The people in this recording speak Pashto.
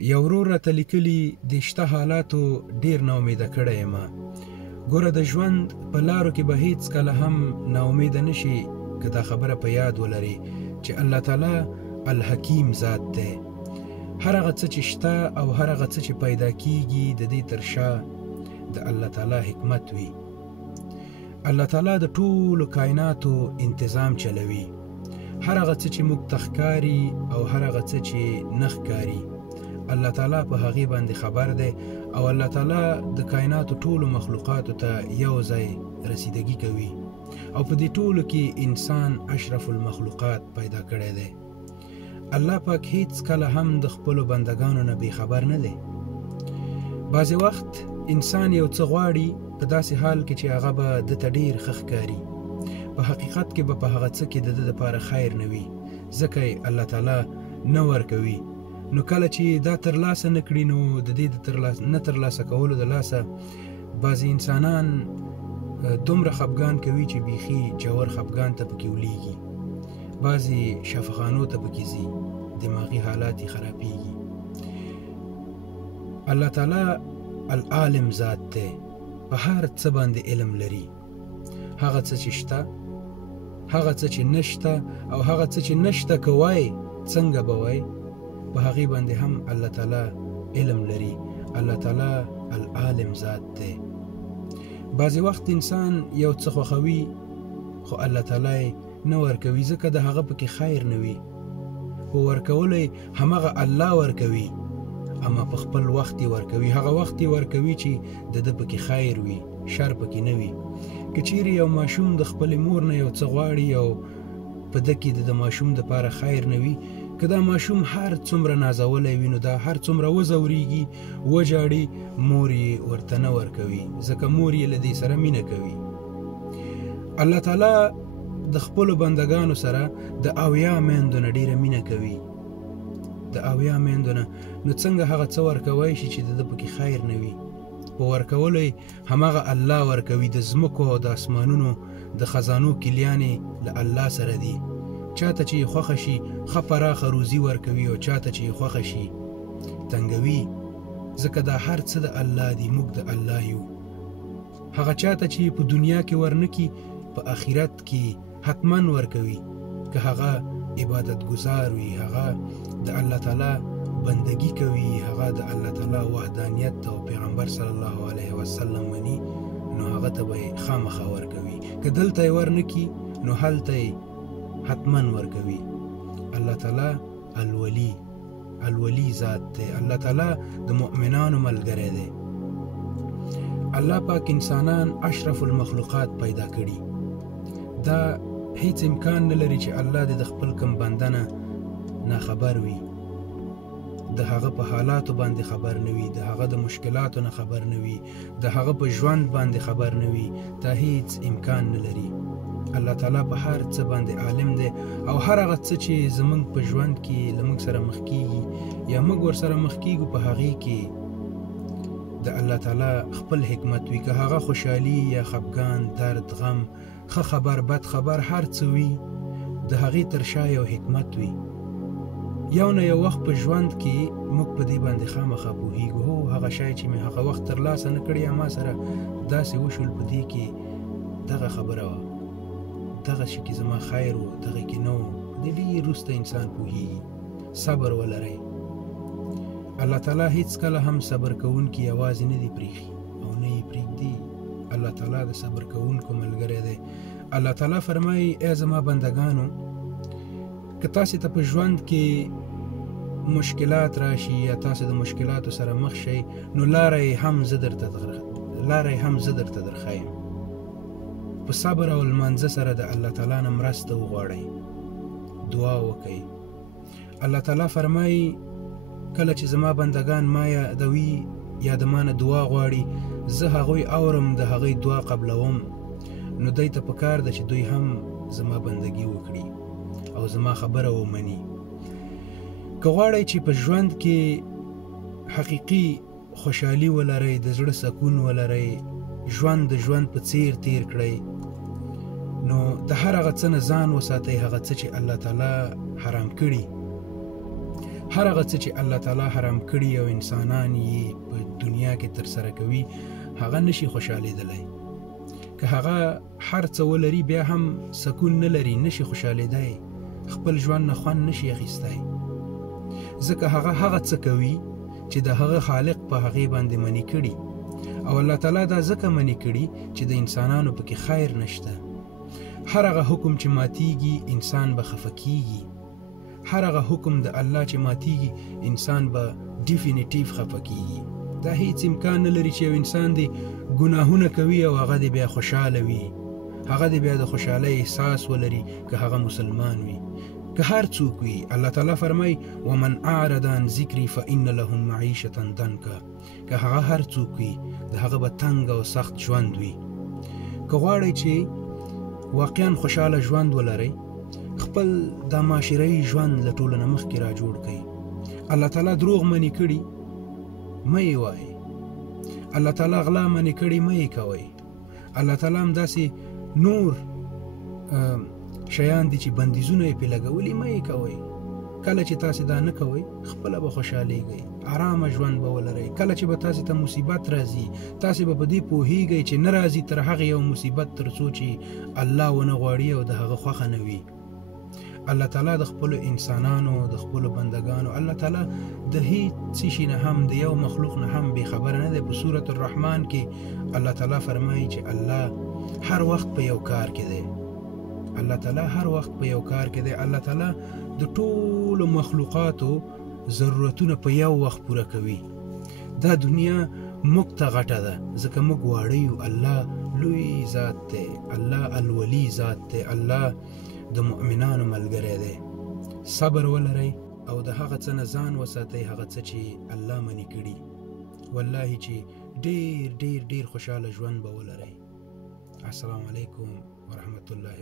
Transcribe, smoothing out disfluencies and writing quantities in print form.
یو ورور راته لیکلي د شته حالاتو ډېر ناامیده کړی یم. ګوره د ژوند په لارو کې به هیڅکله هم ناامیده نه شي که دا خبره په یاد ولري چې الله تعالی الحکیم ذات دی. هر هغه څه چې شته او هر هغه څه چې پیدا کیږي د دې تر شا د الله تعالی حکمت وي. الله تعالی د ټولو کائناتو انتظام چلوي. هر هغه څه چې موږ ته ښکاري او هر هغه څه چې نه ښکاري الله تعالی په هغې باندې خبر دی او الله تعالی د کائناتو ټولو مخلوقاتو ته یو ځای رسیدګي کوي او په دې ټولو کې انسان اشرف المخلوقات پیدا کړی دی. الله پاک هیڅ کله هم د خپلو بندگانو نه بې خبر نه دی. بعضې وخت انسان یو څه غواړي په داسې حال کې چې هغه به د ته ډېر ښه ښکاري، په حقیقت کې به په هغه څه کې د ده دپاره خیر نه وي، ځکه یې الله تعالی نه ورکوي. نو کله چې دا ترلاسه نه کړي نو د دې د نه ترلاسه کولو د لاسه بعضې انسانان دومره خفګان کوي چې بیخي جوور خفګان ته پکې ولیږي، بعضې شفاخانو ته پکې ځي، دماغي حالات یې خرابېږي. الله تعالی العالم ذات دی، په هر څه باندې علم لري. هغه څه چې شته، هغه څه چې نشته او هغه څه چې نشته که وای څنګه به وای په هغې باندې هم الله تعالی علم لري. الله تعالی العالم ذات دی. بعضې وخت انسان یو څه خوښوي خو الله تعالی نه ورکوي ځکه د هغه پکې خیر نه وي، خو ورکولو یې همغه الله ورکوي اما په خپل وخت یې ورکوي، هغه وخت یې ورکوي چې د ده پکې خیر وي، شر پکې نه وي. که چیرې یو ماشوم د خپلې مور نه یو څه غواړي او په ده کې د ماشوم دپاره خیر نه وي، که دا ماشوم هر څومره نازولی وي نو دا هر څومره وځورېږي وژاړي، مور یې ورته نه ورکوي ځکه مور یې له دې سره مینه کوي. الله تعالی د خپلو بندګانو سره د 70 میندو نه ډېره مینه کوي، د 70 میندو نه. نو څنګه هغه څه ورکوی شي چې د ده پکې خیر نه وي؟ په ورکولو یې همغه الله ورکوي. د ځمکو او د اسمانونو د خزانو کلیانې له الله سره دي. چاته چې یې خوښه شي ښه پراخه روزي ورکوي او چاته چې یې خوښه شي تنګوي، ځکه دا هر څه د الله دي، موږ د الله یو. هغه چاته چې په دنیا کې ورنکي په آخرت کې حتما ورکوي که هغه عبادت گزار وي، هغه د الله تعالی بندگی کوي، هغه د الله تعالی وحدانیت او پیغمبر صلی الله علیه وسلم مني، نو هغه ته به خامخا ورکوي. که دلته یې ورنکي نو هلته یې حتما ورکوي. الله تعالی الولی ذات دی. الله تعالی د مؤمنانو ملګری دی. الله پاک انسانان اشرف المخلوقات پیدا کړي. دا هیڅ امکان نه لري چې الله د خپل کم بنده نه ناخبر وي، د هغه په حالاتو باندې خبر نه وي، د هغه د مشکلاتو نه خبر نه وي، د هغه په ژوند باندې خبر نه وي. دا هیڅ امکان نه لري. الله تعالی په هر څه باندې عالم دی او هر هغه څه چې زموږ په ژوند کې له موږ سره مخ کیږي یا موږ ورسره مخ کیږو په هغې کې د الله تعالی خپل حکمت وي. که هغه خوشحالي یا خفګان، درد، غم، ښه خبر، بد خبر، هر څه وي د هغې تر شا یو حکمت وي. یو نه یو وخت په ژوند کې موږ په دې باندې خامخا پوهېږو، هو هغه شی چې مې هغه وخت ترلاسه نه کړی ما سره داسې وشول، په دې کې دغه خبره وه، دغه شي کې زما خیر و، دغه کې نه و. په دې ډېر وروسته انسان پوهېږي. صبر ولرئ. الله تعالی هیڅکله هم صبر کوونکي یوازې نه دي پرېښي او نه یې پرېږدي. الله تعالی د صبر کوونکو ملګری دی. الله تعالی فرمایي ای زما بندګانو، که تاسې ته په ژوند کې مشکلات راشي یا تاسې د مشکلاتو سره مخ شئ نو لاره یې هم زه درته درښیم. په صبر او لمانځه سره د الله تعالی نه مرسته وغواړئ، دعا وکئ. الله تعالی فرمایي کله چې زما بندگان ما یادوي یا د ما نه دعا غواړي زه هغوی اورم، د هغوی دعا قبلوم. نو دوی ته پکار ده چې دوی هم زما بندگی وکړي او زما خبره ومني. که غواړئ چې په ژوند کې حقیقي خوشحالي ولرئ، د زړه سکون ولرئ، ژوند د ژوند په څیر تیر کړئ، نو د هر هغه څه نه ځان وساتئ هغه څه چې الله تعالی حرام کړي. هر هغه څه چې الله تعالی حرام کړي او انسانان یې په دنیا کې ترسره کوي هغه نشي خوشحالېدلی. که هغه هر څه ولري بیا هم سکون نه لري، نشي خوشحالېدی، خپل ژوند نه خوند نشي اخیستی، ځکه هغه څه کوي چې د هغه خالق په هغې باندې منې کړي، او الله تعالی دا ځکه منې کړي چې د انسانانو پکې خیر نشته. هر هغه حکم چې ماتیږي انسان به خفه کیږي، هر هغه حکم د الله چې ماتیږي انسان به ډیفینیټیو خفه کیږي. دا هیڅ امکان نه لري چې یو انسان دی ګناهونه کوي او هغه دی بیا خوشحاله وي، هغه دی بیا د خوشحالۍ احساس ولري که هغه مسلمان وي، که هر څوک وي. الله تعالی فرمای ومن اعرض عن ذکری فإن له معیشة ضنکا، که هغه هر څوک وي د هغه به تنګ او سخت ژوند وي. که غواړئ چې واقعا خوشحاله ژوند ولرئ، خپل د معاشره‌ایي ژوند له ټولو نه مخکې را جوړ کړئ. الله تعالی دروغ منې کړي مه یې وایئ، الله تعالی غلا منې کړي مه یې کوئ، الله تعالی هم داسې نور شیان دي چې بندیزونه یې پرې لګولي مه یې کوئ. کله چې تاسې دا نه کوئ خپله به خوشحالېږئ، ارامه ژوند به ولرئ. کله چې به تاسې ته مصیبت راځي تاسې به په دې پوهېږئ چې نه راځي تر هغې یو مصیبت تر څو چې الله ونه غواړي او د هغه خوښه نه وي. الله تعالی د خپلو انسانانو د خپلو بندگانو الله تعالی د هیڅ شي نه هم د یو مخلوق نه هم بې خبره نه دی. په سورة الرحمن کې الله تعالی فرمایي چې الله هر وخت په یو کار کې دی، الله تعالی هر وخت په یو کار کې دی. الله تعالی د ټولو مخلوقاتو ضرورتونه په یو وخت پوره کوي. دا دنیا موږ ته غټه ده ځکه موږ واړه یو. الله لوی ذات دی، الله الولی ذات دی، الله د مؤمنانو ملګری دی. صبر ولرئ او د هغه څه نه ځان وساتئ هغه څه چې الله منې کړي. والله چې ډیر ډیر ډیر خوشحاله ژوند به ولرئ. السلام علیکم ورحمة الله